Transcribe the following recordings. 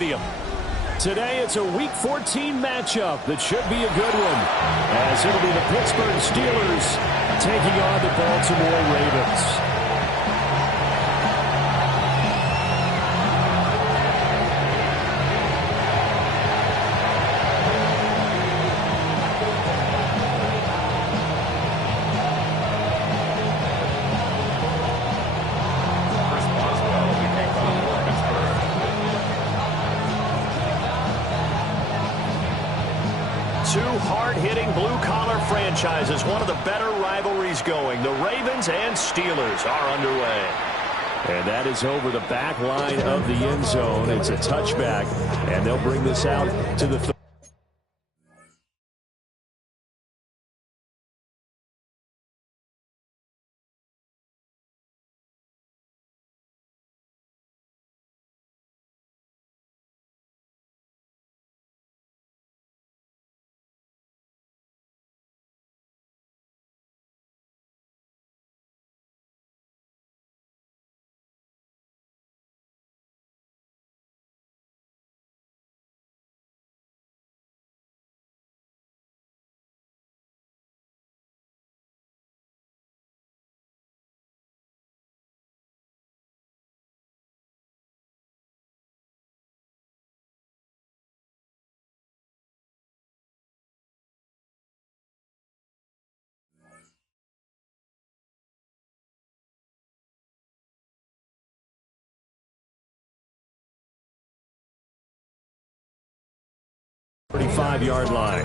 Today it's a Week 14 matchup that should be a good one, as it'll be the Pittsburgh Steelers taking on the Baltimore Ravens. Two hard-hitting blue-collar franchises, one of the better rivalries going. The Ravens and Steelers are underway. And that is over the back line of the end zone. It's a touchback, and they'll bring this out to the 35-yard line.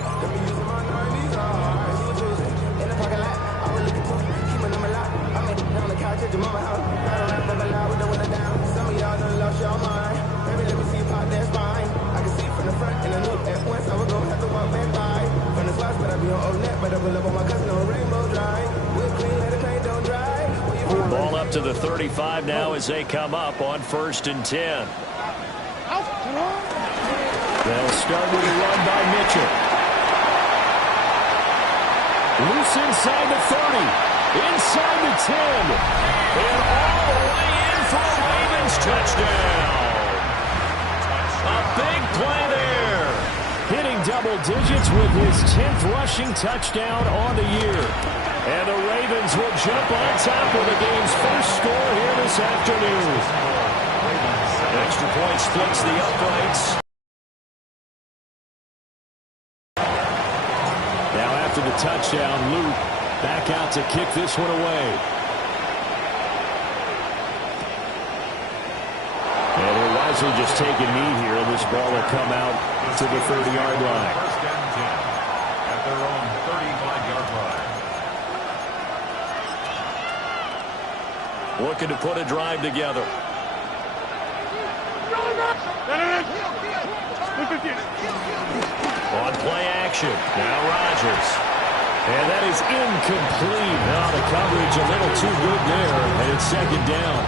Ball up to the 35 now as they come up on 1st and 10. They'll start with a run by Mitchell. Loose inside the 30. Inside the 10. And all the way in for a Ravens touchdown. A big play there. Hitting double digits with his 10th rushing touchdown on the year. And the Ravens will jump on top with the game's first score here this afternoon. Extra point splits the uprights. To the touchdown, Luke back out to kick this one away. And they're wisely just taking knee here. This ball will come out to the 30-yard line. First and 10 at their own 35-yard line. Looking to put a drive together. On play action. Now Rodgers. And that is incomplete. Now the coverage a little too good there. And it's 2nd down.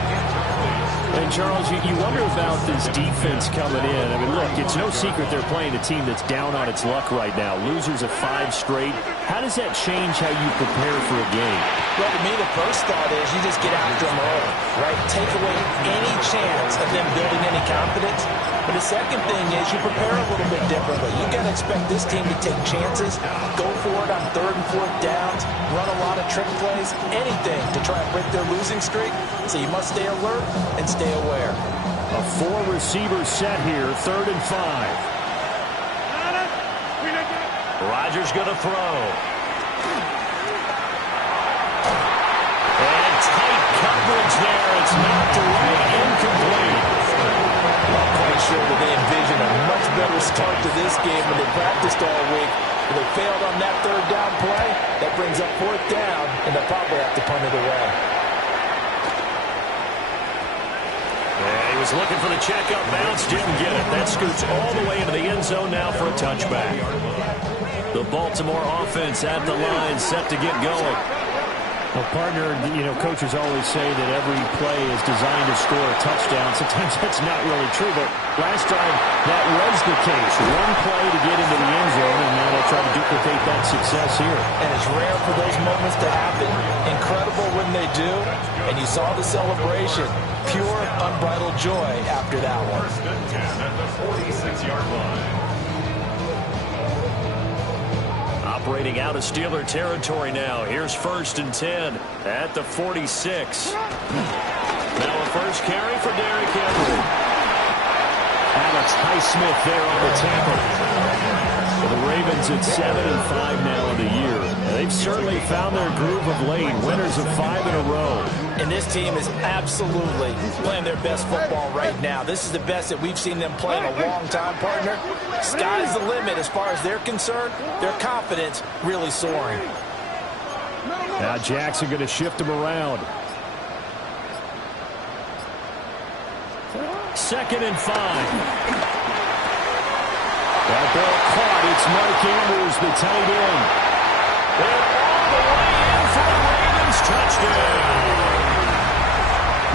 And Charles, you wonder about this defense coming in. I mean, look, it's no secret they're playing a team that's down on its luck right now. Losers of 5 straight. How does that change how you prepare for a game? Well, to me, the first thought is you just get after them early, right? Take away any chance of them building any confidence. But the second thing is you prepare a little bit differently. You got to expect this team to take chances, go for it on 3rd and 4th downs, run a lot of trick plays, anything to try and break their losing streak. So you must stay alert and stay aware. A 4-receiver set here, 3rd and 5. Rodgers going to throw. And tight coverage there. It's knocked away, incomplete. I'm quite sure that they envision a much better start to this game when they practiced all week. If they failed on that 3rd down play, that brings up 4th down, and they'll probably have to punt it away. And he was looking for the checkup bounce, didn't get it. That scoots all the way into the end zone now for a touchback. The Baltimore offense at the line, set to get going. Well, partner, coaches always say that every play is designed to score a touchdown. Sometimes that's not really true, but last time that was the case. One play to get into the end zone, and now they'll try to duplicate that success here. And it's rare for those moments to happen. Incredible when they do. And you saw the celebration. Pure, unbridled joy after that one. First and 10 at the 46-yard line. Operating out of Steeler territory now. Here's 1st and 10 at the 46. Now a first carry for Derrick Henry. Alex Highsmith there on the tackle. So the Ravens at 7-5 now in the year. They've certainly found their groove of late. Winners of 5 in a row. And this team is absolutely playing their best football right now. This is the best that we've seen them play in a long time, partner. Sky's the limit as far as they're concerned. Their confidence really soaring. Now Jackson going to shift him around. 2nd and 5. That ball caught. It's Mark Andrews, the tight end. And all the way in for a Ravens touchdown.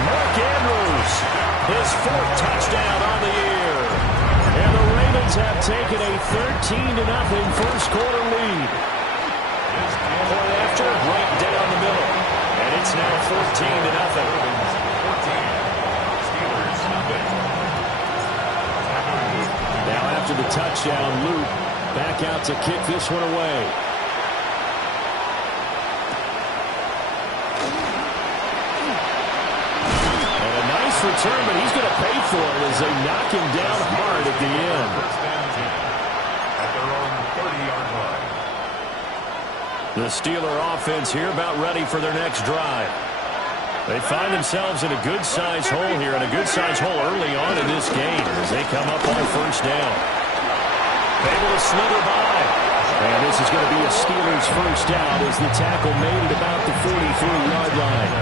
Mark Andrews, his 4th touchdown on the year. And the Ravens have taken a 13-0 first quarter lead. Point after, right down the middle. And it's now 14-0. Now after the touchdown, Luke back out to kick this one away. And a nice return, but he's going to pay for it as they knock him down hard at the end. First and 10 at their own 30-yard line. The Steeler offense here about ready for their next drive. They find themselves in a good-sized hole here, and a good-sized hole early on in this game as they come up on 1st down. Able to slither by. And this is going to be a Steelers first down as the tackle made at about the 43-yard line.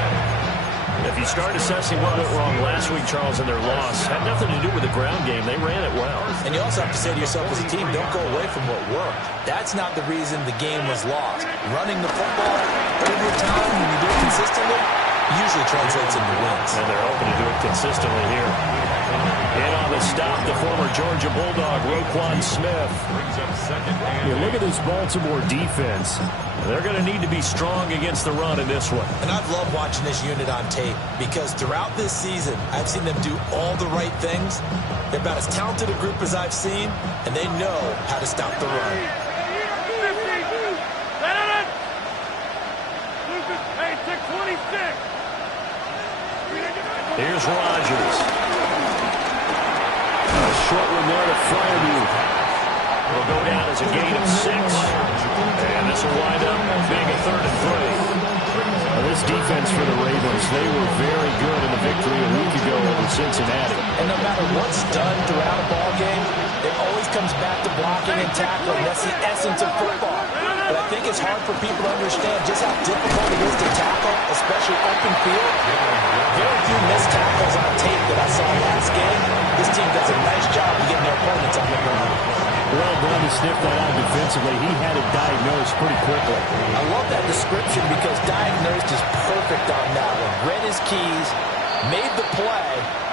If you start assessing what went wrong last week, Charles, in their loss, had nothing to do with the ground game. They ran it well. And you also have to say to yourself as a team, don't go away from what worked. That's not the reason the game was lost. Running the football over time, when you do it consistently, usually translates into wins. And they're hoping to do it consistently here. And on the stop, the former Georgia Bulldog, Kool1 Smith. Brings up 2nd and Yeah, look at this Baltimore defense. They're going to need to be strong against the run in this one. And I've loved watching this unit on tape because throughout this season, I've seen them do all the right things. They're about as talented a group as I've seen, and they know how to stop the run. Here's Rodgers. A short one there to Fryermuth. Will go down as a gain of 6. And this will wind up being a 3rd and 3. Now, this defense for the Ravens, they were very good in the victory a week ago over Cincinnati. And no matter what's done throughout a ball game, it always comes back to blocking and tackling. That's the essence of football. But I think it's hard for people to understand just how difficult it is to tackle, especially open field. Very few missed tackles on tape that I saw last game. This team does a nice job of getting their opponents on the ground. Well done to sniff that out defensively. He had it diagnosed pretty quickly. I love that description because diagnosed is perfect on that one. Read his keys, made the play,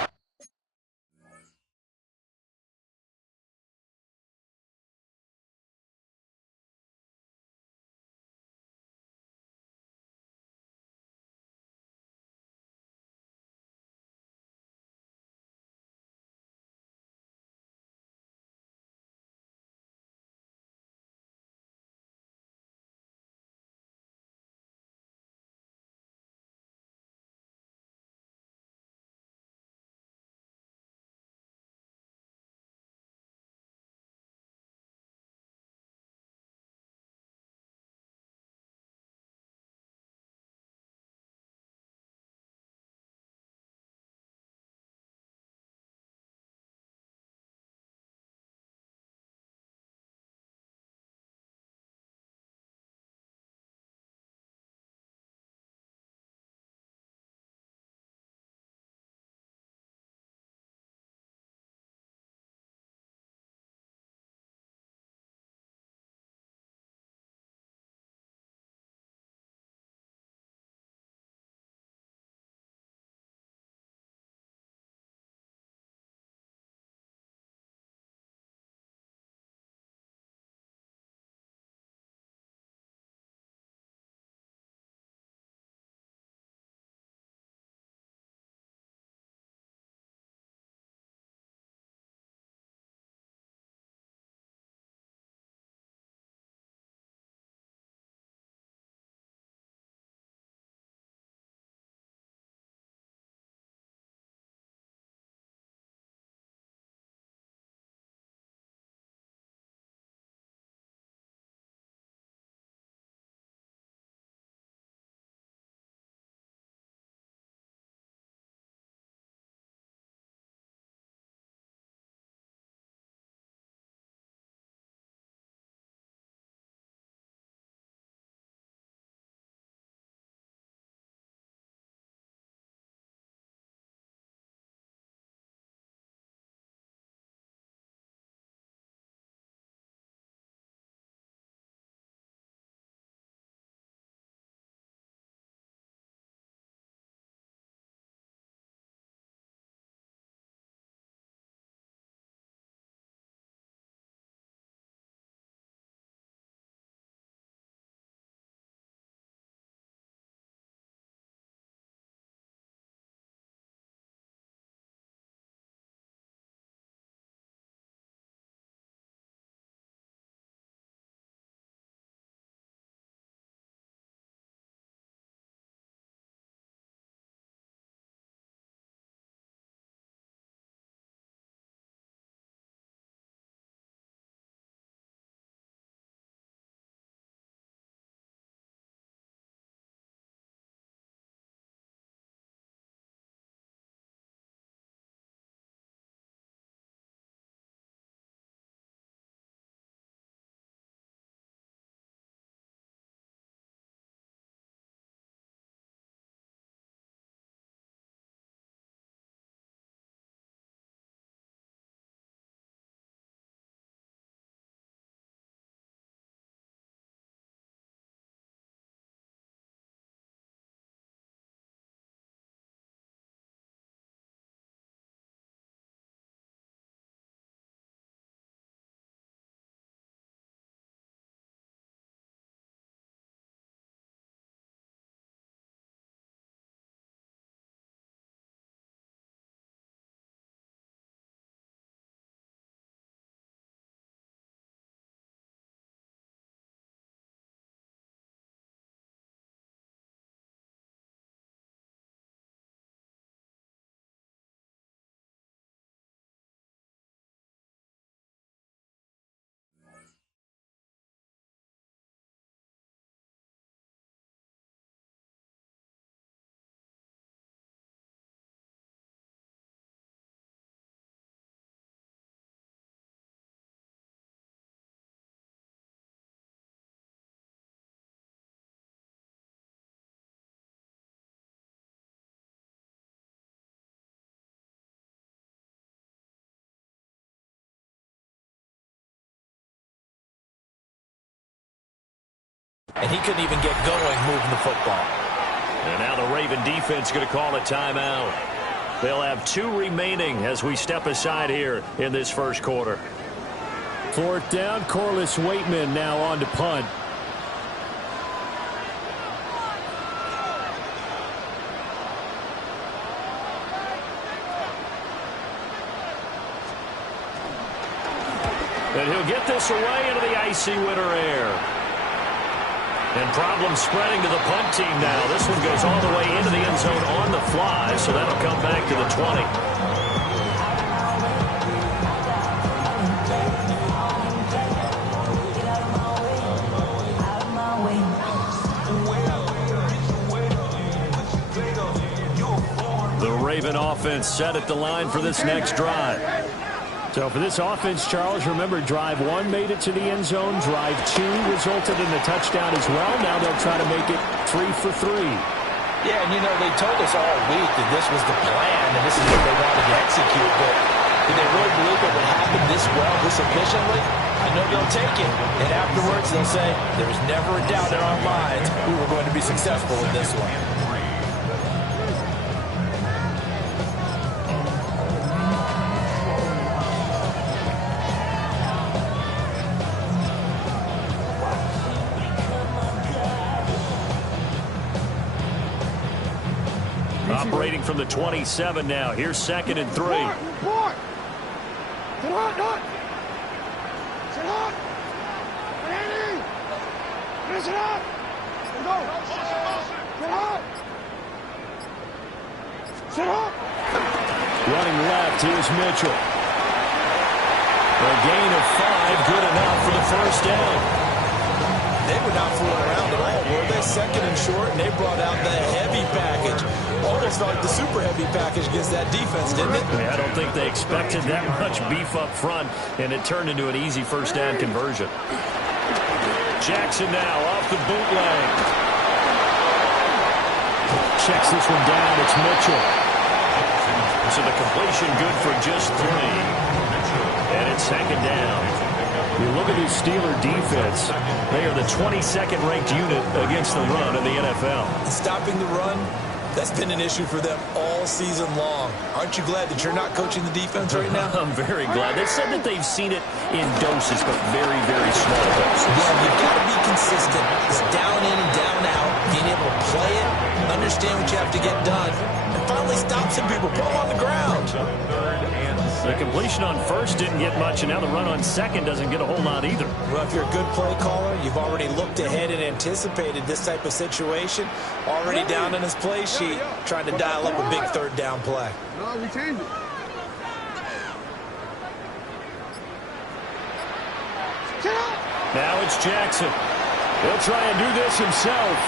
and he couldn't even get going moving the football. And now the Raven defense going to call a timeout. They'll have 2 remaining as we step aside here in this first quarter. 4th down, Corliss Waitman now on to punt. And he'll get this away into the icy winter air. And problems spreading to the punt team now. This one goes all the way into the end zone on the fly, so that'll come back to the 20. The Raven offense set at the line for this next drive. So for this offense, Charles, remember, drive 1 made it to the end zone. Drive 2 resulted in a touchdown as well. Now they'll try to make it 3 for 3. Yeah, and they told us all week that this was the plan and this is what they wanted to execute. But did they really believe it would happen this well, this efficiently? I know they'll take it. And afterwards they'll say, there was never a doubt in our minds we were going to be successful in this one. Operating from the 27 now. Here's 2nd and 3. Sit up! Randy! Finish it up! Go! Get up! Sit up! Running left, here's Mitchell. A gain of 5, good enough for the first down. They were not fooling around at all, were they? 2nd and short, and they brought out the heavy package. Almost felt like the super heavy package against that defense, didn't it? Yeah, I don't think they expected that much beef up front, and it turned into an easy first down conversion. Jackson now off the bootleg. Checks this one down, it's Mitchell. So the completion good for just 3. And it's 2nd down. You look at this Steeler defense. They are the 22nd ranked unit against the run in the NFL. Stopping the run, that's been an issue for them all season long. Aren't you glad that you're not coaching the defense right now? I'm very glad. They said that they've seen it in doses, but very, very small doses. Yeah, you've got to be consistent. It's down in and down out. Being able to play it, understand what you have to get done, and finally stop some people. Put them on the ground. The completion on 1st didn't get much, and now the run on 2nd doesn't get a whole lot either. Well, if you're a good play caller, you've already looked ahead and anticipated this type of situation. Already down in his play sheet, trying to dial up a big 3rd down play. No, we changed it. Now it's Jackson. He'll try and do this himself.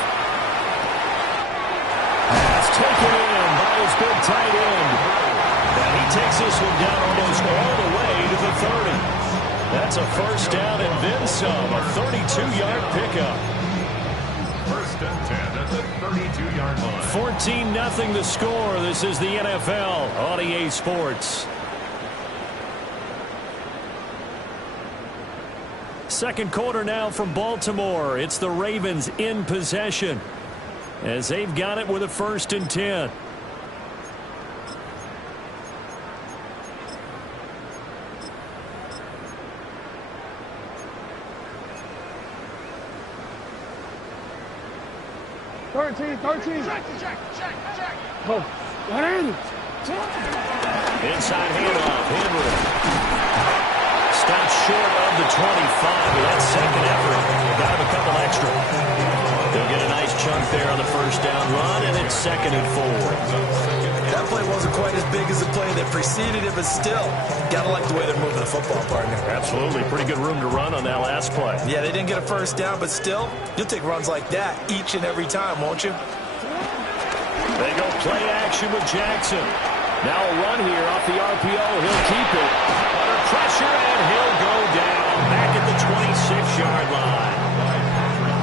Pass taken in by his big tight end. And he takes this one down almost all the way to the 30. That's a first down and then some. A 32-yard pickup. 1st and 10 at the 32-yard line. 14-0 the score. This is the NFL on EA Sports. 2nd quarter now from Baltimore. It's the Ravens in possession as they've got it with a 1st and 10. Check. Go. Randy. Inside handoff. Henry. Stopped short of the 25 with that 2nd effort. Got him a couple extra. They'll get a nice chunk there on the first down run, and it's 2nd and 4. That play wasn't quite as big as the play that preceded it, but still, gotta like the way they're moving the football, partner. Absolutely. Pretty good room to run on that last play. Yeah, they didn't get a first down, but still, you'll take runs like that each and every time, won't you? They go play action with Jackson. Now a run here off the RPO. He'll keep it. Under pressure, and he'll go down back at the 26-yard line.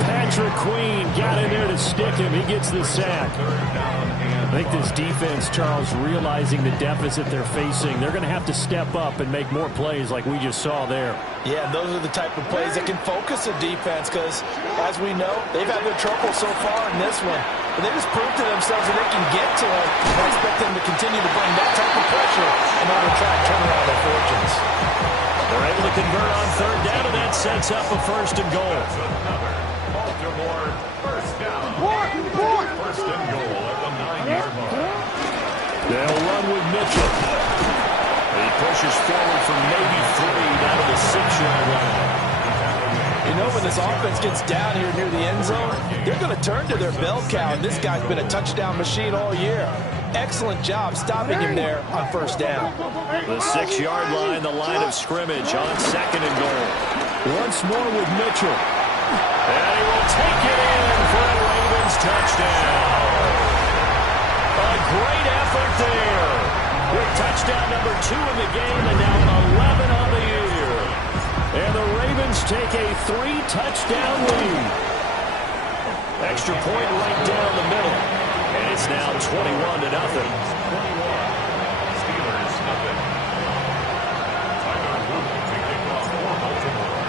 Patrick Queen got in there to stick him. He gets the sack. 3rd down and I think this defense, Charles, realizing the deficit they're facing, they're going to have to step up and make more plays like we just saw there. Yeah, those are the type of plays that can focus a defense because, as we know, they've had their trouble so far in this one. But they just proved to themselves that they can get to it. I expect them to continue to bring that type of pressure in order to try to turn around their fortunes. They're able to convert on third down, and that sets up a 1st and goal. Baltimore, first down. First and goal at the 9-yard line. They'll run with Mitchell. He pushes forward for maybe 3 down to the 6-yard line. You know, when this offense gets down here near the end zone, they're going to turn to their bell cow, and this guy's been a touchdown machine all year. Excellent job stopping him there on first down. The 6-yard line, the line of scrimmage on 2nd and goal. Once more with Mitchell. And he will take it in for a Ravens touchdown. A great effort there. With touchdown number 2 in the game and now 11 on the year. And the Ravens take a 3-touchdown lead. Extra point right down the middle. And it's now 21-0. 21. Steelers, nothing. Tyler Luke to kick off for Baltimore.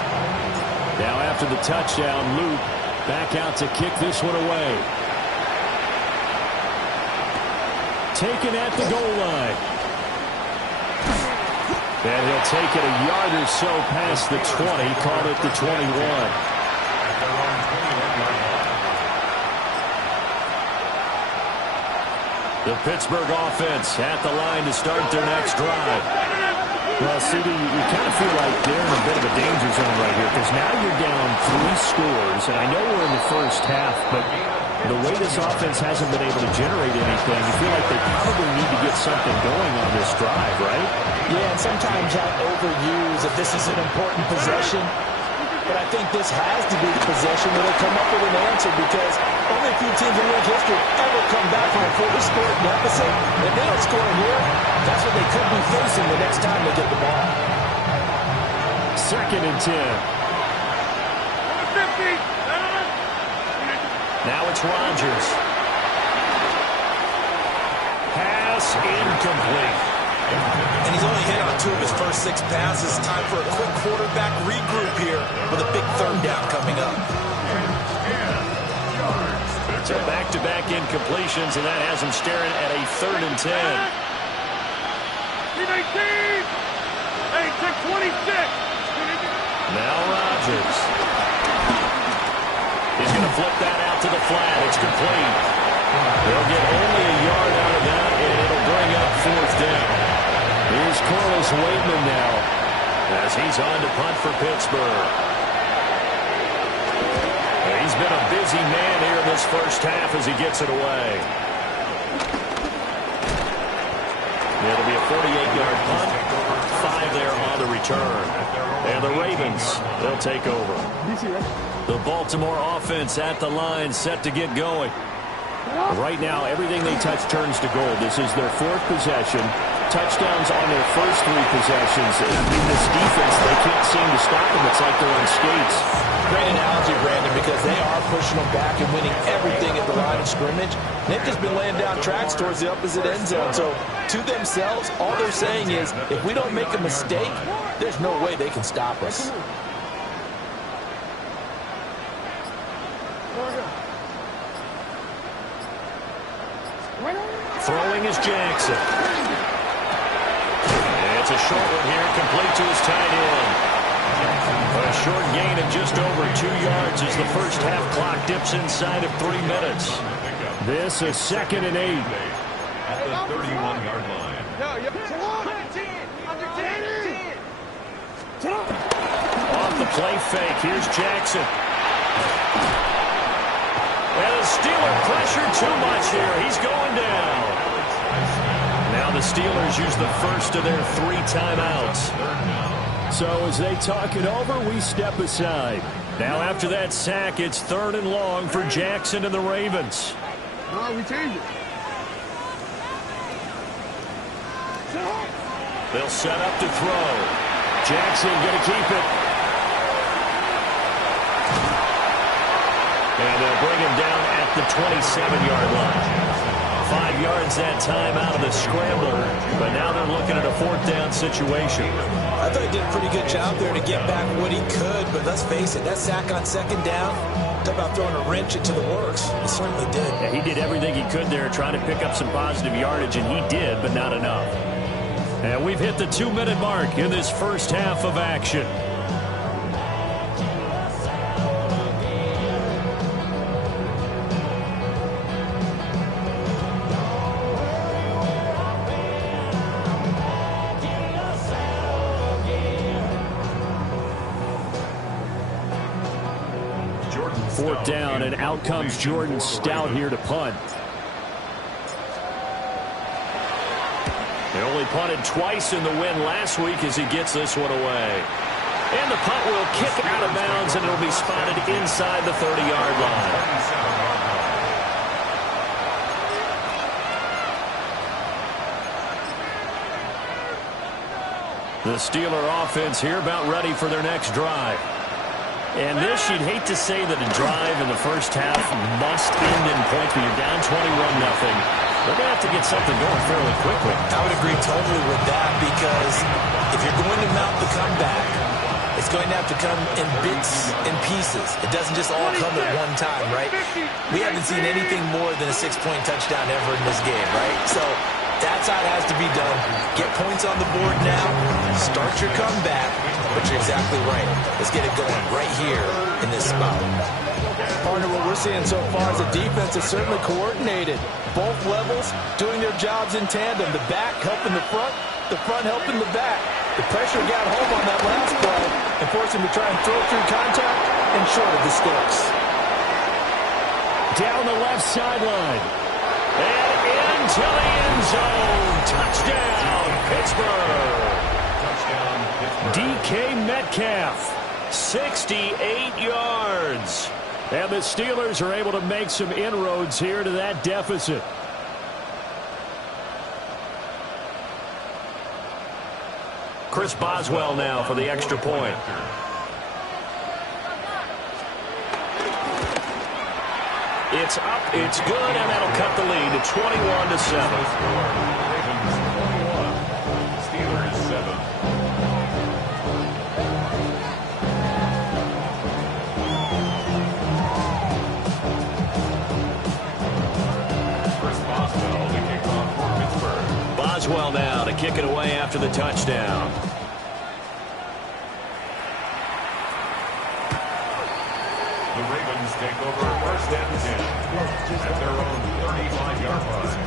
Now after the touchdown, Luke back out to kick this one away. Taken at the goal line. And he'll take it a yard or so past the 20, call it the 21. At their own 21-yard line. The Pittsburgh offense at the line to start their next drive. Well, CD, you kind of feel like they're in a bit of a danger zone right here because now you're down 3 scores, and I know we're in the first half, but the way this offense hasn't been able to generate anything, you feel like they probably need to get something going on this drive, right? Yeah, and sometimes I overuse that this is an important possession, but I think this has to be the possession where they come up with an answer because only a few teams in league history ever come back from a 40-score deficit. If they don't score here, that's what they could be facing the next time they get the ball. 2nd and 10. Now it's Rodgers. Pass incomplete. And he's only hit on 2 of his first 6 passes. Time for a quick quarterback regroup here with a big 3rd down coming up. So back-to-back incompletions, and that has him staring at a 3rd and 10. Hey, 626. Now Rodgers. He's going to flip that out to the flat. It's complete. They'll get only a yard out of that, and it'll bring up 4th down. Here's Corliss Waitman now as he's on to punt for Pittsburgh. He's been a busy man here in this first half as he gets it away. It'll be a 48-yard punt. 5 there on the return. And the Ravens, they'll take over. The Baltimore offense at the line, set to get going. Right now, everything they touch turns to gold. This is their 4th possession. Touchdowns on their first 3 possessions. In this defense, they can't seem to stop them. It's like they're on skates. Great analogy, Brandon, because they are pushing them back and winning everything at the line of scrimmage. They've just been laying down tracks towards the opposite end zone. So, to themselves, all they're saying is, if we don't make a mistake, there's no way they can stop us. Throwing is Jackson. It's a short one here, complete to his tight end. A short gain of just over 2 yards as the first half clock dips inside of 3 minutes. This is 2nd and 8. At the 31-yard line. Off the play fake, here's Jackson. And the Steeler pressure too much here. He's going down. Now the Steelers use the first of their 3 timeouts. So as they talk it over, we step aside. Now after that sack, it's 3rd and long for Jackson and the Ravens. No, we changed it. They'll set up to throw. Jackson going to keep it. And they'll bring him down at the 27-yard line. 5 yards that time out of the scramble, but now they're looking at a 4th down situation. I thought he did a pretty good job there to get back what he could, but let's face it, that sack on 2nd down, talk about throwing a wrench into the works. He certainly did. Yeah, he did everything he could there trying to pick up some positive yardage, and he did, but not enough. And we've hit the 2-minute mark in this first half of action. Fourth down, and out comes Jordan Stout here to punt. He only punted twice in the win last week as he gets this one away. And the punt will kick out of bounds, and it'll be spotted inside the 30-yard line. The Steeler offense here about ready for their next drive. And this, you'd hate to say that a drive in the first half must end in points, but you're down 21-0. They're going to have to get something going fairly quickly. I would agree totally with that, because if you're going to mount the comeback, it's going to have to come in bits and pieces. It doesn't just all come at one time, right? We haven't seen anything more than a 6-point touchdown ever in this game, right? So that's how it has to be done. Get points on the board now. Start your comeback. But you're exactly right. Let's get it going right here in this spot. Partner, what we're seeing so far is the defense is certainly coordinated. Both levels doing their jobs in tandem. The back helping the front helping the back. The pressure got home on that last play and forced him to try and throw through contact and short of the sticks. Down the left sideline. And into the end zone. Touchdown, Pittsburgh. DK Metcalf, 68 yards. And the Steelers are able to make some inroads here to that deficit. Chris Boswell now for the extra point. It's up, it's good, and that'll cut the lead to 21-7. Boswell now to kick it away after the touchdown. The Ravens take over 1st and 10 at their own 35-yard line.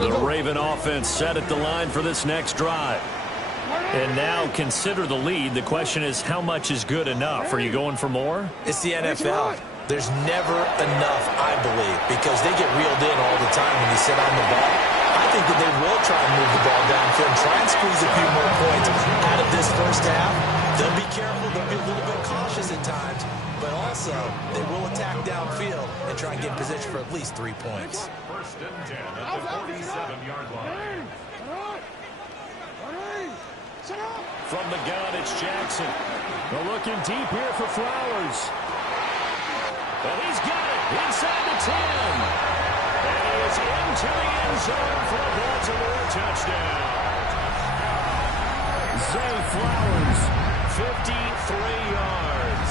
The Raven offense set at the line for this next drive. And now consider the lead. The question is, how much is good enough? Are you going for more? It's the NFL. There's never enough, I believe, because they get reeled in all the time when they sit on the ball. I think that they will try and move the ball downfield and try and squeeze a few more points out of this first half. They'll be careful. They'll be a little bit cautious at times, but also they will attack downfield and try and get in position for at least 3 points. 1st and 10 at the 47-yard line. From the gun, it's Jackson. They're looking deep here for Flowers. And he's got it inside the 10. And he is into the end zone for a Baltimore touchdown. Zay Flowers, 53 yards.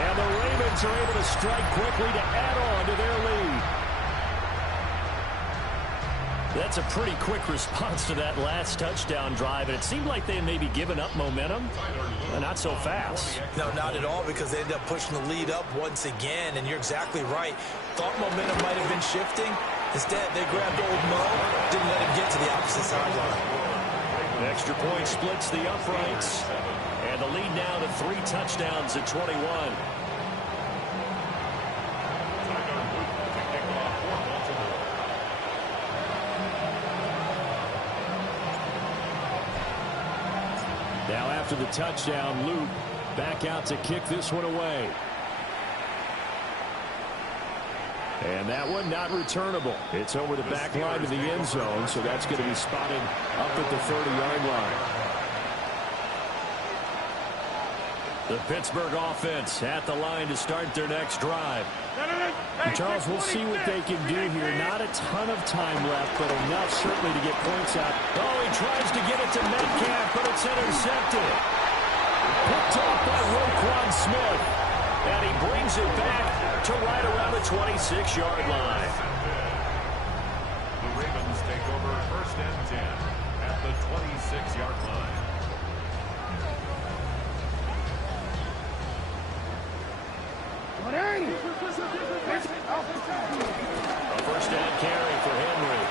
And the Ravens are able to strike quickly to add on to their lead. That's a pretty quick response to that last touchdown drive, and it seemed like they had maybe given up momentum. Not so fast. No, not at all, because they ended up pushing the lead up once again, and you're exactly right. Thought momentum might have been shifting. Instead, they grabbed old Mo, didn't let him get to the opposite sideline. Extra point splits the uprights, and the lead now to 3 touchdowns at 21. Now after the touchdown, Luke back out to kick this one away. And that one not returnable. It's over the back line to the end zone, so that's going to be spotted up at the 30-yard line. The Pittsburgh offense at the line to start their next drive. And Charles, we'll see what they can do here. Not a ton of time left, but enough certainly to get points out. Oh, he tries to get it to Metcalf, but it's intercepted. Picked off by Roquan Smith. And he brings it back to right around the 26-yard line. The Ravens take over 1st and 10 at the 26-yard line. A first down carry for Henry.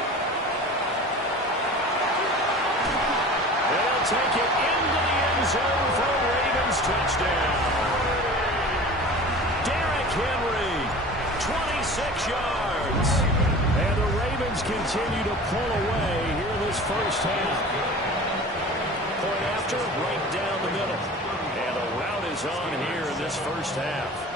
They'll take it into the end zone for a Ravens touchdown. Derrick Henry, 26 yards. And the Ravens continue to pull away here in this first half. Point after, right down the middle. And the route is on here in this first half.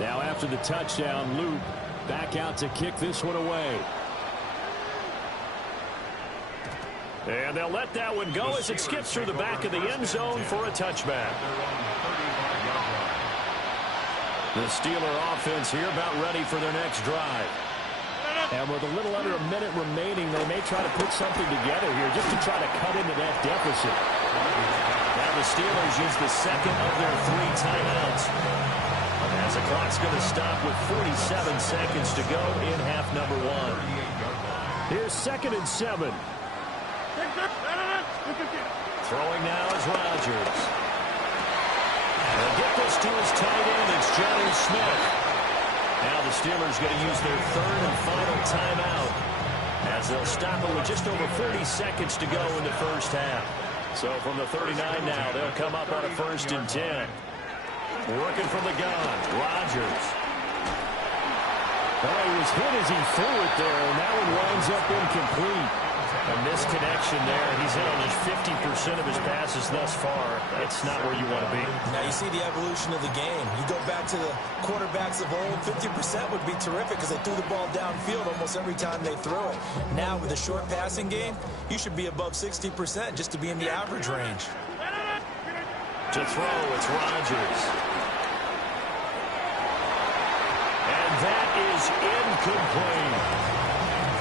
Now after the touchdown, Luke back out to kick this one away. And they'll let that one go as it skips through the back of the end zone for a touchback. The Steeler offense here about ready for their next drive. And with a little under a minute remaining, they may try to put something together here just to try to cut into that deficit. Now the Steelers use the second of their 3 timeouts. As the clock's going to stop with 47 seconds to go in half number 1. Here's 2nd and 7. Throwing now is Rodgers. They'll get this to his tight end. It's Johnny Smith. Now the Steelers going to use their 3rd and final timeout as they'll stop it with just over 40 seconds to go in the first half. So from the 39 now, they'll come up on a 1st and 10. Working from the gun, Rodgers. Oh, he was hit as he threw it there, and that one winds up incomplete. A misconnection there. He's hit on his 50% of his passes thus far. That's not where you want to be. Now you see the evolution of the game. You go back to the quarterbacks of old, 50% would be terrific because they threw the ball downfield almost every time they threw it. Now with a short passing game, you should be above 60% just to be in the average range. To throw, it's Rodgers. And that is incomplete.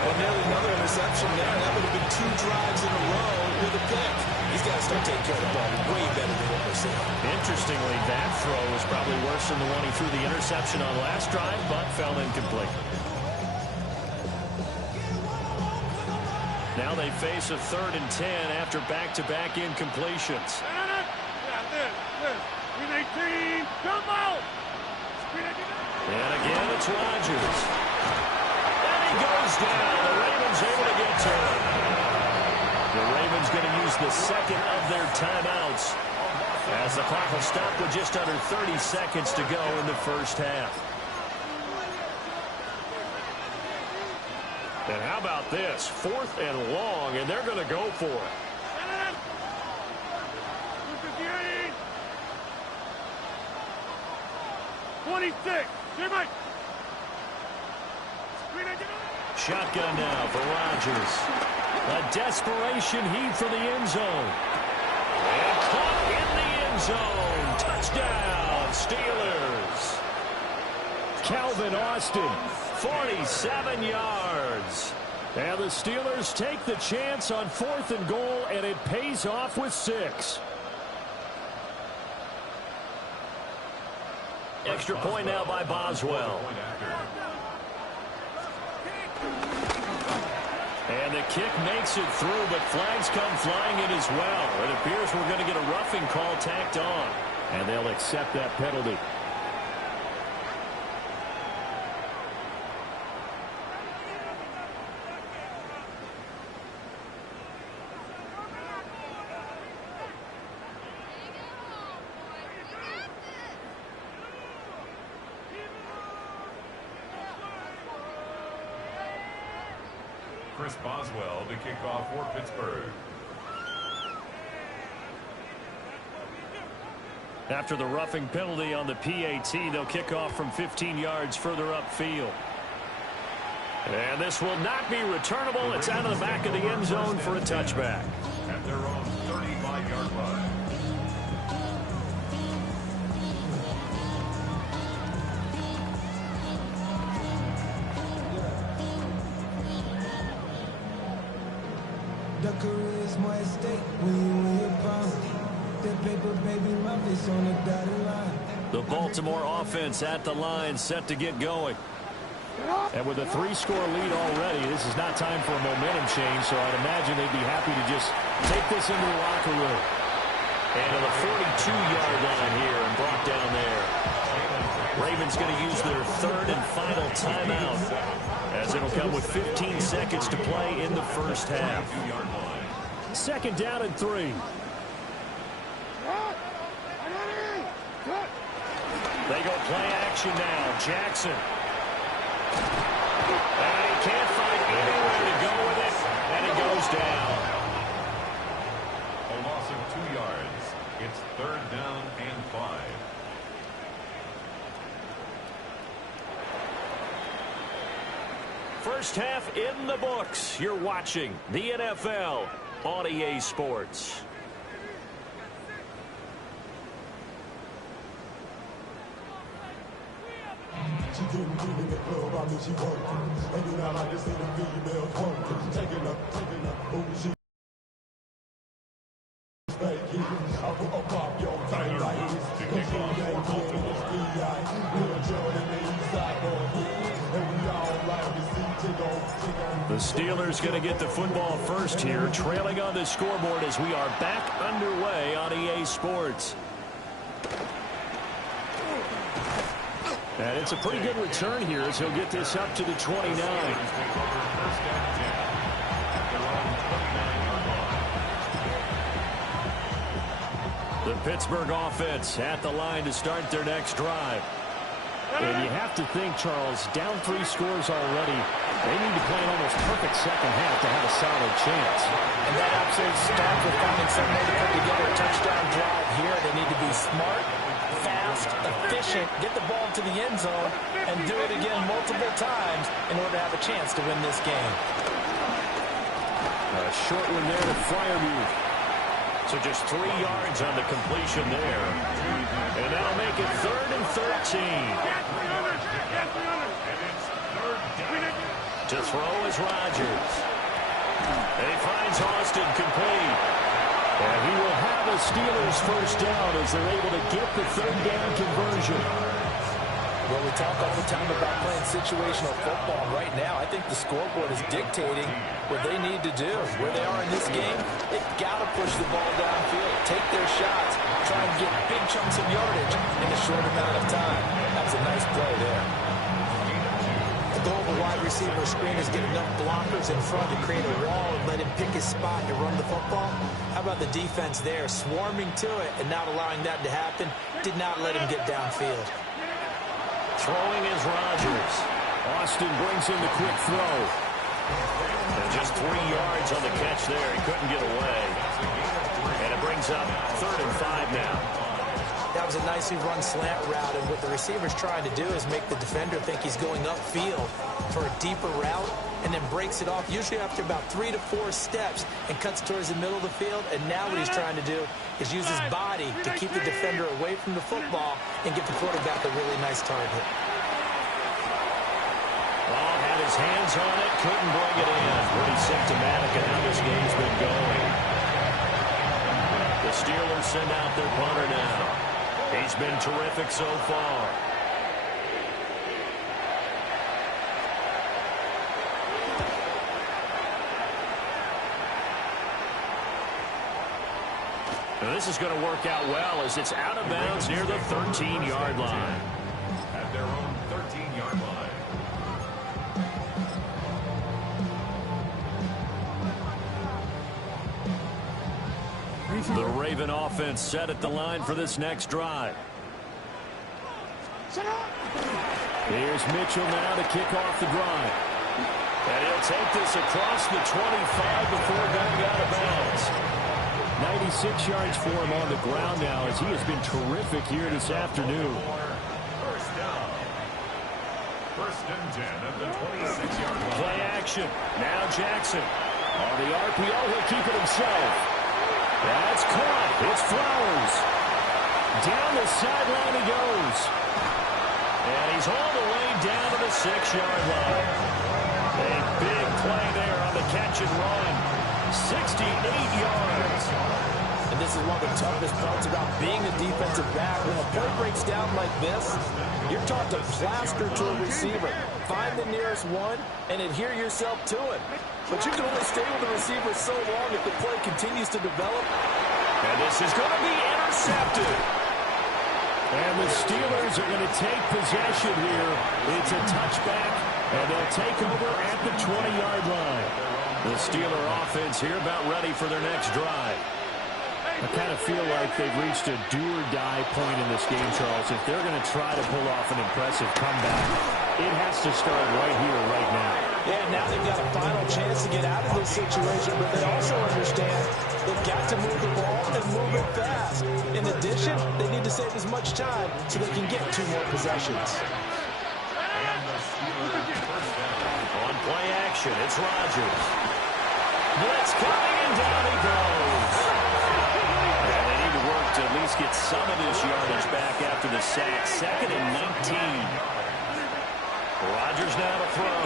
And nearly another interception there. That would have been 2 drives in a row with a pick. He's got to start taking care of the ball way better than what we're seeing. Interestingly, that throw was probably worse than the one he threw the interception on last drive, but fell incomplete. Now they face a 3rd and 10 after back-to-back incompletions. And again, it's Rodgers. And he goes down. The Ravens able to get to him. The Ravens going to use the 2nd of their timeouts as the clock will stop with just under 30 seconds to go in the first half. And how about this? 4th and long, and they're going to go for it. 26. Shotgun now for Rodgers. A desperation heave for the end zone. And caught in the end zone. Touchdown, Steelers. Calvin Austin, 47 yards. And the Steelers take the chance on 4th and goal, and it pays off with 6. Extra point now by Boswell. And the kick makes it through, but flags come flying in as well. It appears we're going to get a roughing call tacked on, and they'll accept that penalty. Chris Boswell to kick off for Pittsburgh. After the roughing penalty on the PAT, they'll kick off from 15 yards further upfield. And this will not be returnable. It's out of the back of the end zone for a touchback. At their own 35-yard line. The career is more at stake when you win your pound. That paper, baby, my face on the dotted line. The Baltimore offense at the line, set to get going. And with a 3-score lead already, this is not time for a momentum change, so I'd imagine they'd be happy to just take this into the locker room. And to the 42-yard line here and brought down there. Ravens going to use their third and final timeout, as it'll come with 15 seconds to play in the first half. Second down and 3. They go play action now. Jackson. And he can't find anywhere to go with it, and it goes down. A loss of 2 yards. It's third down and 5. First half in the books. You're watching the NFL on EA Sports. She couldn't get in the club, I mean she working. Hanging out like this in the female working. Taking up, ooh, she spanking. I put a pop your thing like this. Cause she ain't playing this B.I. Real Jordan, the east side boy. And we all like to see tick on. The Steelers going to get the football first here, trailing on the scoreboard as we are back underway on EA Sports. And it's a pretty good return here as he'll get this up to the 29. The Pittsburgh offense at the line to start their next drive. And you have to think, Charles, down 3 scores already. They need to play an almost perfect second half to have a solid chance. And that absolutely starts with finding some way to put together a touchdown drive here. They need to be smart, fast, efficient, get the ball to the end zone, and do it again multiple times in order to have a chance to win this game. A short one there to Freiermuth. So just 3 yards on the completion there. And that'll make it 3rd and 13. To throw is Rodgers. And he finds Austin complete. And he will have a Steelers first down as they're able to get the 3rd down conversion. Well, we talk all the time about playing situational football. Right now, I think the scoreboard is dictating what they need to do. Where they are in this game, they've got to push the ball downfield, take their shots, try and get big chunks of yardage in a short amount of time. That was a nice play there. The goal of a wide receiver screen is get enough blockers in front to create a wall and let him pick his spot to run the football. How about the defense there, swarming to it and not allowing that to happen? Did not let him get downfield. Throwing is Rodgers. Austin brings in the quick throw. And just 3 yards on the catch there. He couldn't get away. And it brings up 3rd and 5 now. That was a nicely run slant route, and what the receiver's trying to do is make the defender think he's going upfield for a deeper route, and then breaks it off, usually after about 3 to 4 steps, and cuts towards the middle of the field. And now what he's trying to do is use his body to keep the defender away from the football and give the quarterback a really nice target. Ball had his hands on it, couldn't bring it in. Pretty symptomatic of how this game's been going. The Steelers send out their punter now. He's been terrific so far. Now this is going to work out well as it's out of bounds near the 13-yard line. At their own 13-yard line. The Raven offense set at the line for this next drive. Here's Mitchell now to kick off the drive. And he'll take this across the 25 before going out of bounds. 96 yards for him on the ground now as he has been terrific here this afternoon. First down. First and 10 at the 26-yard line. Play action. Now Jackson. On the RPO, he'll keep it himself. That's caught. It's Flowers. Down the sideline he goes. And he's all the way down to the 6-yard line. A big play there on the catch and run. 68 yards. And this is one of the toughest parts about being a defensive back. When a play breaks down like this, you're taught to plaster to a receiver. Find the nearest one and adhere yourself to it. But you can only stay with the receiver so long if the play continues to develop. And this is going to be intercepted. And the Steelers are going to take possession here. It's a touchback, and they'll take over at the 20-yard line. The Steeler offense here about ready for their next drive. I kind of feel like they've reached a do-or-die point in this game, Charles. If they're going to try to pull off an impressive comeback, it has to start right here, right now. Yeah, now they've got a final chance to get out of this situation, but they also understand they've got to move the ball and move it fast. In addition, they need to save as much time so they can get 2 more possessions. On play action, it's Rodgers. Blitz coming, and down he goes. And they need to work to at least get some of this yardage back after the sack. 2nd and 19. Rodgers now to throw.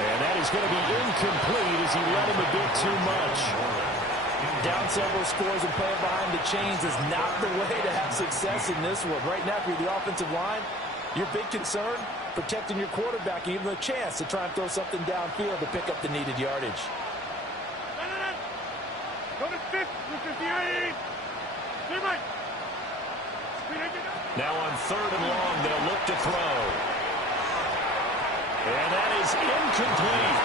And that is going to be incomplete as he let him a bit too much. Down several scores and playing behind the chains is not the way to have success in this one. Right now, if you're the offensive line, your big concern, protecting your quarterback, even a chance to try and throw something downfield to pick up the needed yardage. Now on 3rd and long, they'll look to throw. And that is incomplete.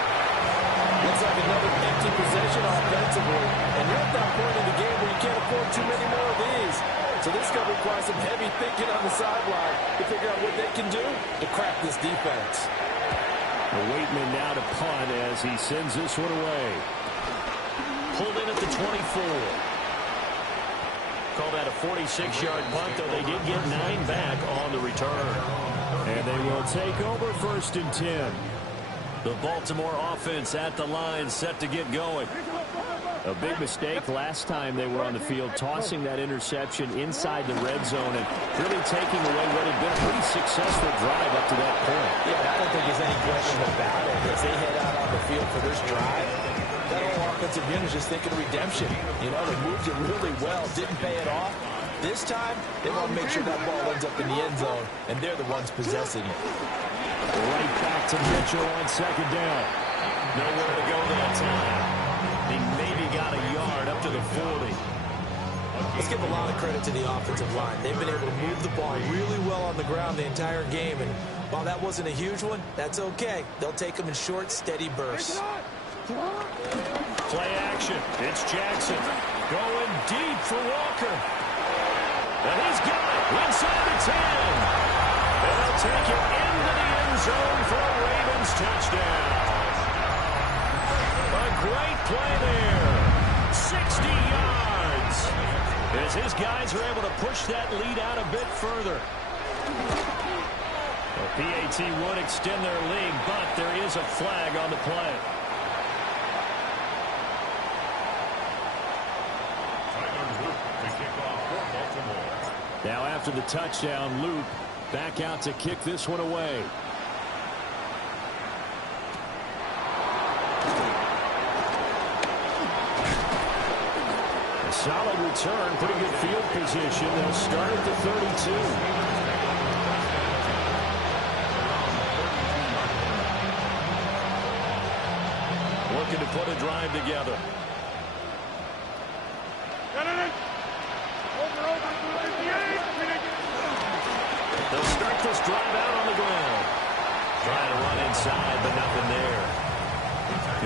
Looks like another empty possession offensively. And you're at that point in the game where you can't afford too many more of these. So this is going to require some heavy thinking on the sideline to figure out what they can do to crack this defense. Waitman now to punt as he sends this one away. Pulled in at the 24. Call that a 46-yard punt, though they did get 9 back on the return. And they will take over 1st and 10. The Baltimore offense at the line set to get going. A big mistake last time they were on the field, tossing that interception inside the red zone and really taking away what had been a pretty successful drive up to that point. Yeah, I don't think there's any question about it. As they head out on the field for this drive, that whole offensive unit is just thinking redemption. You know, they moved it really well, didn't pay it off. This time, they want to make sure that ball ends up in the end zone, and they're the ones possessing it. Right back to Mitchell on 2nd down. Nowhere to go that time. He maybe got a yard up to the 40. Let's give a lot of credit to the offensive line. They've been able to move the ball really well on the ground the entire game, and while that wasn't a huge one, that's okay. They'll take them in short, steady bursts. Play action. It's Jackson going deep for Walker. And he's got it inside the 10. And they'll take it into the end zone for a Ravens touchdown. A great play there. 60 yards. As his guys are able to push that lead out a bit further. The PAT would extend their lead, but there is a flag on the play. Now after the touchdown, Loop back out to kick this one away. A solid return, pretty good field position. They'll start at the 32. Looking to put a drive together. They'll start this drive out on the ground. Trying to run inside, but nothing there.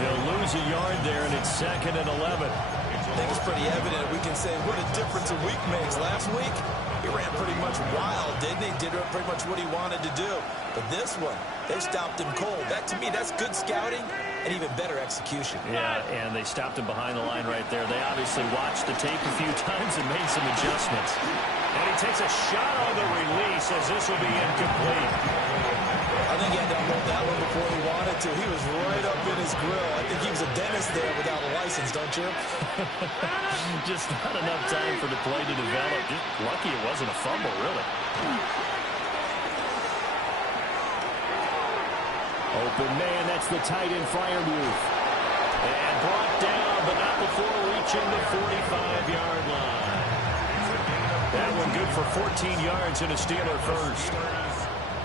He'll lose a yard there, and it's 2nd and 11. I think it's pretty evident we can say what a difference a week makes. Last week, He ran pretty much wild, didn't he? Did pretty much what he wanted to do. But this one, they stopped him cold. That, to me, that's good scouting and even better execution. Yeah, and they stopped him behind the line right there. They obviously watched the tape a few times and made some adjustments. And he takes a shot on the release as this will be incomplete. I think he had to unload that one before he wanted to. He was right up in his grill. I think he was a dentist there without a license, don't you? Just not enough time for the play to develop. Just lucky it wasn't a fumble, really. Open man, that's the tight end Freiermuth. And brought down, but not before reaching the 45-yard line. That one good for 14 yards and a Steeler first.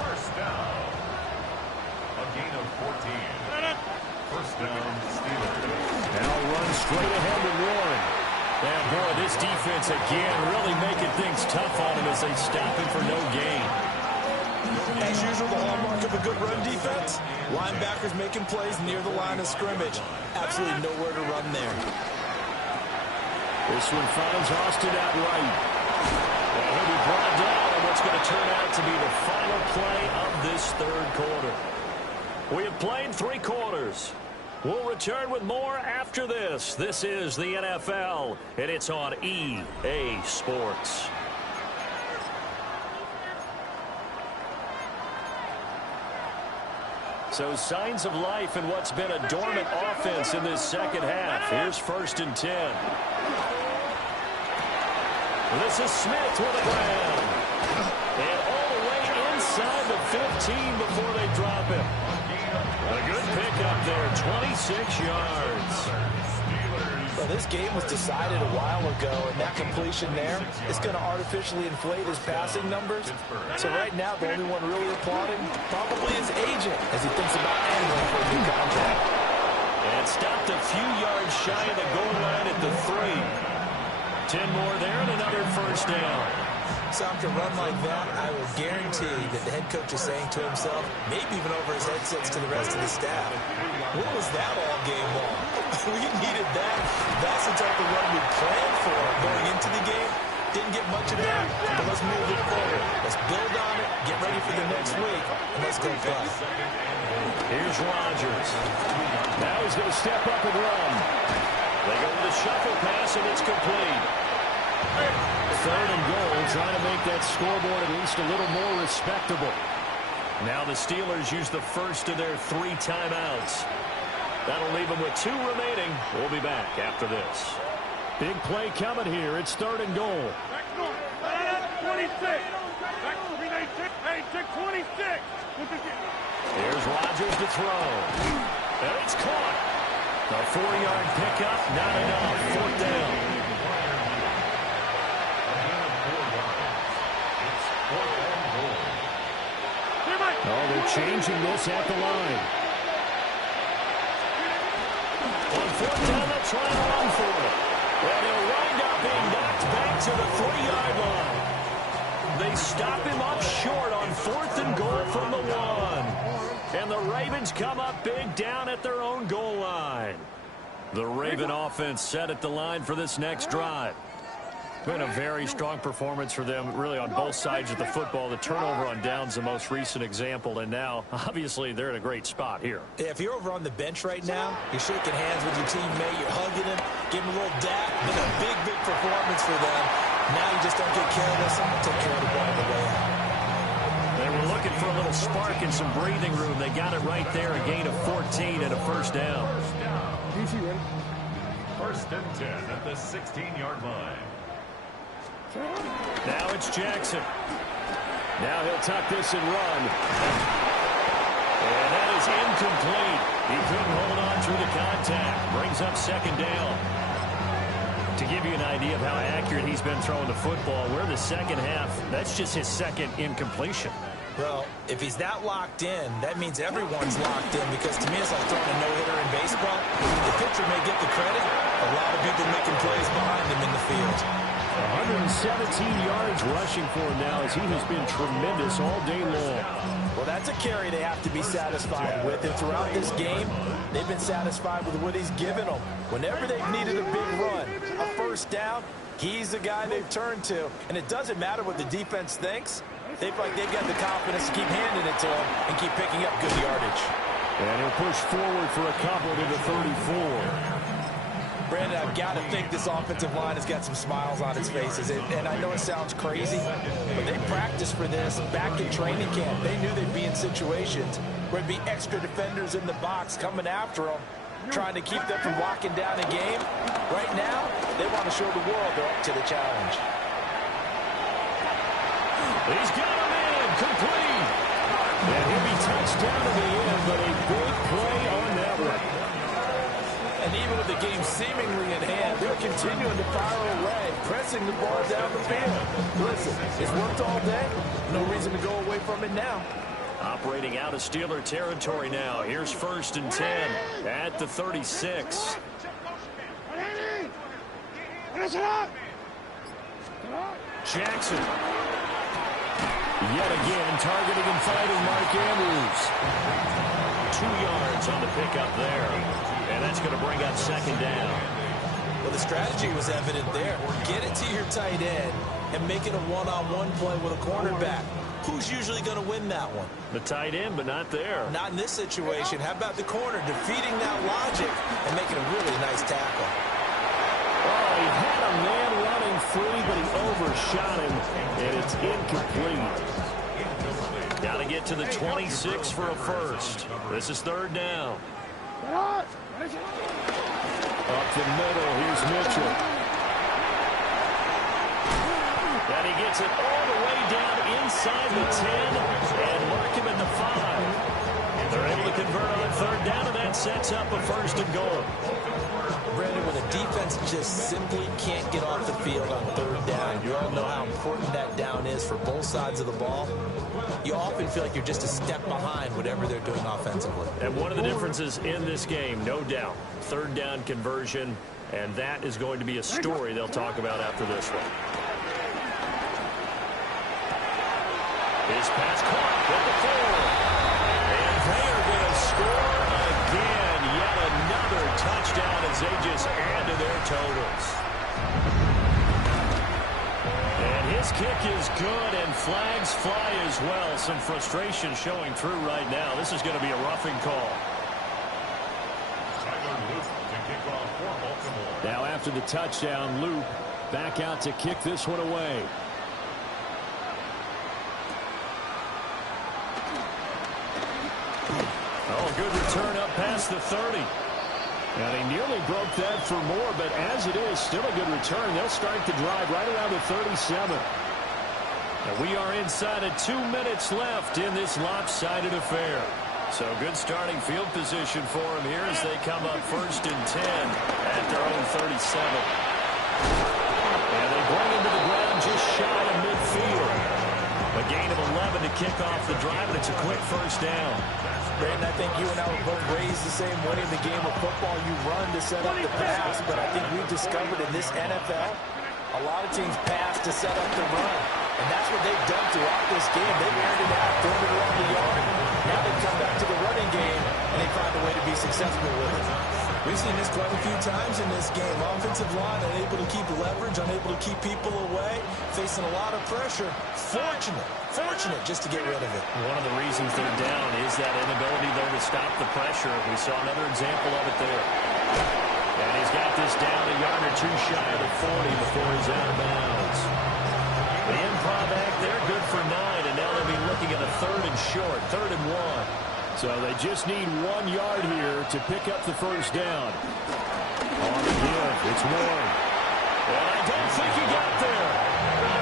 First down. A gain of 14. First down, Steelers. Now run straight ahead with Warren. And boy, this defense again really making things tough on him as they stop him for no gain. As usual, the hallmark of a good run defense, linebackers making plays near the line of scrimmage. Absolutely nowhere to run there. This one finds Austin out right. And he'll be brought down on what's going to turn out to be the final play of this third quarter. We have played 3 quarters. We'll return with more after this. This is the NFL, and it's on EA Sports. So signs of life in what's been a dormant offense in this second half. Here's 1st and 10. This is Smith with a grab. And all the way inside the 15 before they drop him. A good pickup there, 26 yards. Well, this game was decided a while ago, and that completion there is going to artificially inflate his passing numbers. So right now, the only one really applauding probably his agent as he thinks about angling for a new contract. And stopped a few yards shy of the goal line at the 3. 10 more there and another first down. So after a run like that, I will guarantee that the head coach is saying to himself, maybe even over his headsets to the rest of the staff, what was that all game long? We needed that. That's the type of run we planned for going into the game. Didn't get much of that, but let's move it forward. Let's build on it, get ready for the next week, and let's go play. Here's Rodgers. Now he's going to step up and run. They go with the shuffle pass, and it's complete. 3rd and goal, trying to make that scoreboard at least a little more respectable. Now the Steelers use the first of their 3 timeouts. That'll leave them with 2 remaining. We'll be back after this. Big play coming here. It's 3rd and goal. Back north. 26. Back 26. Here's Rodgers to throw. And it's caught. A 4-yard pickup, not enough. 4th down. Oh, they're changing this at the line. On 4th down, they'll try and run for it. And he'll wind up being knocked back to the 3-yard line. They stop him up short on 4th and goal from the 1. And the Ravens come up big down at their own goal line. The Raven offense set at the line for this next drive. Been a very strong performance for them, really, on both sides of the football. The turnover on downs, the most recent example, and now, obviously, they're in a great spot here. Yeah, if you're over on the bench right now, you're shaking hands with your teammate, you're hugging him, giving him a little dap. Been a big, big performance for them. Now you just don't get careless and take care of the ball on the way out. They were looking for a little spark and some breathing room. They got it right there, a gain of 14 and a first down. First and 10 at the 16-yard line. Now it's Jackson. Now he'll tuck this and run. And that is incomplete. He couldn't hold on through the contact. Brings up 2nd down. To give you an idea of how accurate he's been throwing the football, we're the second half. That's just his 2nd incompletion. Well, if he's that locked in, that means everyone's locked in, because to me it's like throwing a no-hitter in baseball. The pitcher may get the credit. A lot of people making plays behind him in the field. 117 yards rushing for him now, as he has been tremendous all day long. Well, that's a carry they have to be satisfied with. And throughout this game, they've been satisfied with what he's given them. Whenever they've needed a big run, a first down, He's the guy they've turned to, and it doesn't matter what the defense thinks. They feel like they've got the confidence to keep handing it to him and keep picking up good yardage. And he'll push forward for a couple to the 34. Brandon, I've got to think this offensive line has got some smiles on its faces. And I know it sounds crazy, but they practiced for this back in training camp. They knew they'd be in situations where there'd be extra defenders in the box coming after them, trying to keep them from locking down a game. Right now, they want to show the world they're up to the challenge. He's got him in, complete. And he'll be touchdown to the end, but a big play on that one. And even with the game seemingly in hand, they're continuing to fire away, pressing the ball down the field. Listen, it's worked all day. No reason to go away from it now. Operating out of Steeler territory now. Here's 1st and 10 at the 36. Jackson. Yet again, targeting and fighting Mark Andrews. 2 yards on the pickup there. And that's going to bring up 2nd down. Well, the strategy was evident there. Get it to your tight end and make it a one-on-one play with a cornerback. Who's usually going to win that one? The tight end, but not there. Not in this situation. How about the corner defeating that logic and making a really nice tackle? Oh, he had a man running free, but he overshot him, and it's incomplete. Got to get to the 26 for a first. This is 3rd down. Up the middle, here's Mitchell. And he gets it all the way down inside the 10 and mark him at the 5. They're able to convert on 3rd down, and that sets up a 1st and goal. Brandon, when a defense just simply can't get off the field on 3rd down, you all know how important that down is for both sides of the ball. You often feel like you're just a step behind whatever they're doing offensively. And one of the differences in this game, no doubt, 3rd down conversion, and that is going to be a story they'll talk about after this one. His pass caught at the 4. And they are going to score again. Yet another touchdown as they just add to their totals. And his kick is good, and flags fly as well. Some frustration showing through right now. This is going to be a roughing call. Now after the touchdown, Loop back out to kick this one away. Oh, good return up past the 30. And he nearly broke that for more, but as it is, still a good return. They'll start the drive right around the 37. And we are inside of 2 minutes left in this lopsided affair. So good starting field position for them here as they come up 1st and 10 at their own 37. And they bring him to the ground just shy of midfield. A gain of 11 to kick off the drive, and it's a quick 1st down. Brandon, I think you and I were both raised the same way in the game of football. You run to set up the pass, but I think we've discovered in this NFL, a lot of teams pass to set up the run. And that's what they've done throughout this game. They've aired it out, thrown it around the yard. Now they've come back to the running game, and they find a way to be successful with it. We've seen this quite a few times in this game. Offensive line unable to keep leverage, unable to keep people away, facing a lot of pressure. Fortunate just to get rid of it. One of the reasons they're down is that inability, though, to stop the pressure. We saw another example of it there. And he's got this down a yard or two shy of the 40 before he's out of bounds. The improv act there, good for 9, and now they'll be looking at a 3rd and short, 3rd and 1. So they just need 1 yard here to pick up the 1st down. On the give, it's Warren. And I don't think he got there.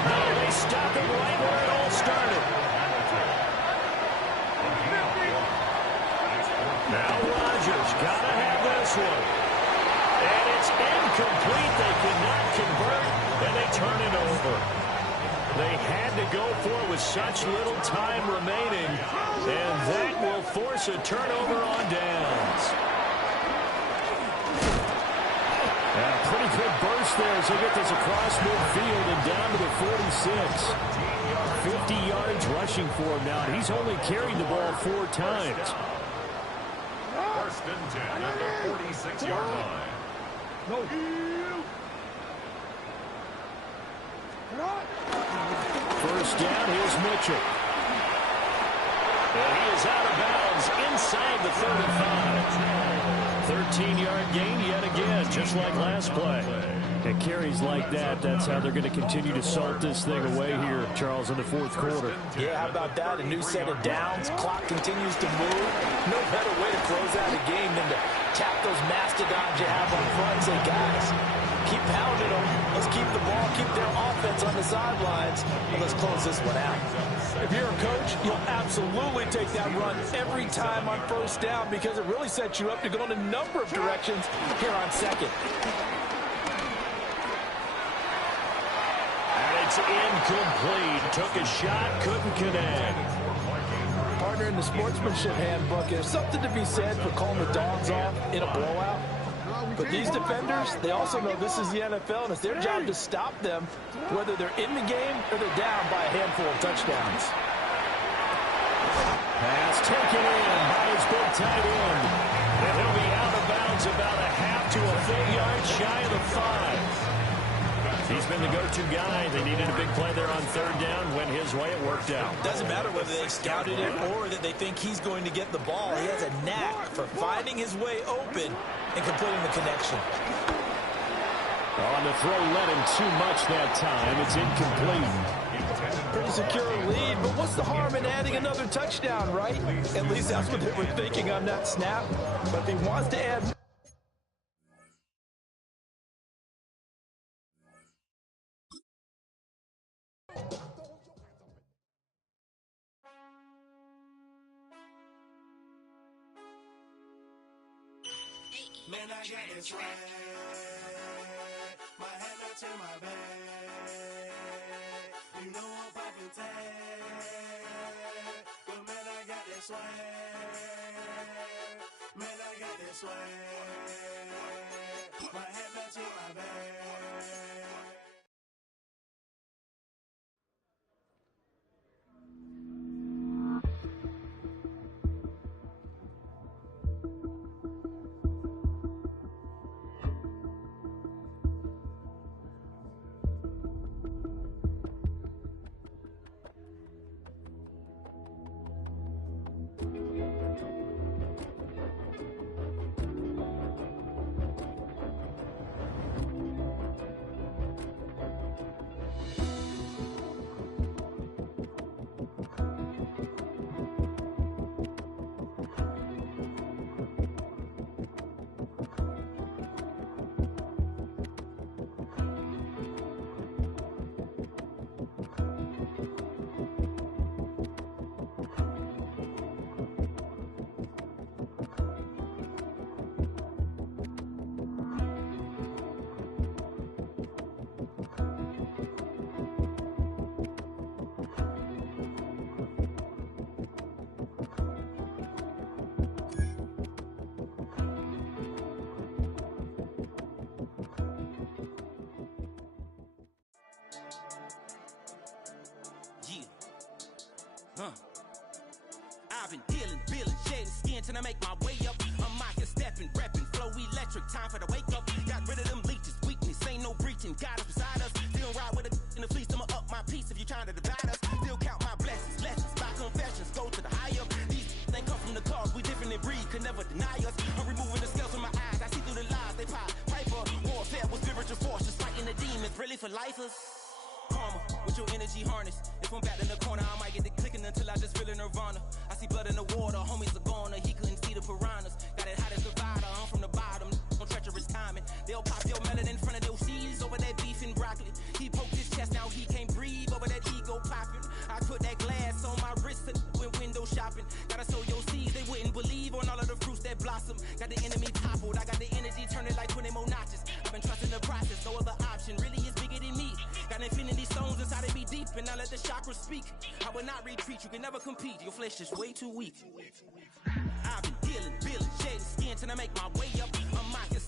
No, they stop him right where it all started. Now Rodgers got to have this one. And it's incomplete. They could not convert, and they turn it over. They had to go for it with such little time remaining, and that will force a turnover on downs. And a pretty good burst there as they get this across midfield and down to the 46. 50 yards rushing for him now, and he's only carried the ball 4 times. 1st and 10 at the 46-yard line. First down, here's Mitchell. And he is out of bounds inside the 35. 13-yard gain yet again, just like last play. And carries like that, that's how they're going to continue to salt this thing away here, Charles, in the fourth quarter. Yeah, how about that? A new set of downs. Clock continues to move. No better way to close out a game than to tap those mastodons you have on front and say, guys, keep pounding them. Let's keep the ball, keep their offense on the sidelines, and let's close this one out. If you're a coach, you'll absolutely take that run every time on first down because it really sets you up to go in a number of directions here on second. And it's incomplete. Took a shot, couldn't connect. Partner, in the sportsmanship handbook, there's something to be said for calling the dogs off in a blowout. But these defenders, they also know this is the NFL, and it's their job to stop them, whether they're in the game or they're down by a handful of touchdowns. Pass taken in by his big tight end. And he'll be out of bounds about a half to a full yard shy of the 5. He's been the go-to guy. They needed a big play there on third down. Went his way. It worked out. Doesn't matter whether they scouted it or that they think he's going to get the ball. He has a knack for finding his way open and completing the connection. On the throw, let him too much that time. It's incomplete. Pretty secure lead, but what's the harm in adding another touchdown, right? At least that's what they were thinking on that snap. But if he wants to add... Man, I got this right. My head not to my bed. You know I'm poppin' tag. But man, I got this swag. Man, I got this swag. My head not to my bed. I've been dealing, shedding skin till I make my way up. I'm out here stepping, repping, flow electric, time for the wake up. Got rid of them leeches, weakness, ain't no breaching. God is beside us, still ride with a in the fleece. I'ma up my piece if you trying to divide us. Still count my blessings, lessons, by confessions, go to the higher. These they come from the cause, we different in breed, could never deny us. I'm removing the scales from my eyes, I see through the lies, they pop. Piper, warfare with spiritual force, just fighting the demons, really for lifers. Karma, with your energy harness. If I'm back in the corner, I might get it clicking until I just feel a nirvana. I see blood in the water, homies are gone, he couldn't see the piranhas. Got it hot as Nevada, I'm from the bottom, on treacherous timing. They'll pop your melon in front of those seeds over that beef and broccoli. He poked his chest, now he can't breathe over that ego popping. I put that glass on my wrist and went window shopping. Gotta sow your seeds, they wouldn't believe on all of the fruits that blossom. Got the enemy toppled, I got the energy turning like 20 more notches. I've been trusting the process, no other option, really is bigger than me. Got infinity stones inside of me deep, and I let the chakras speak. I will not retreat, you can never compete, your flesh is way too weak. I've been dealing, shedding skin till I make my way up. I'm out here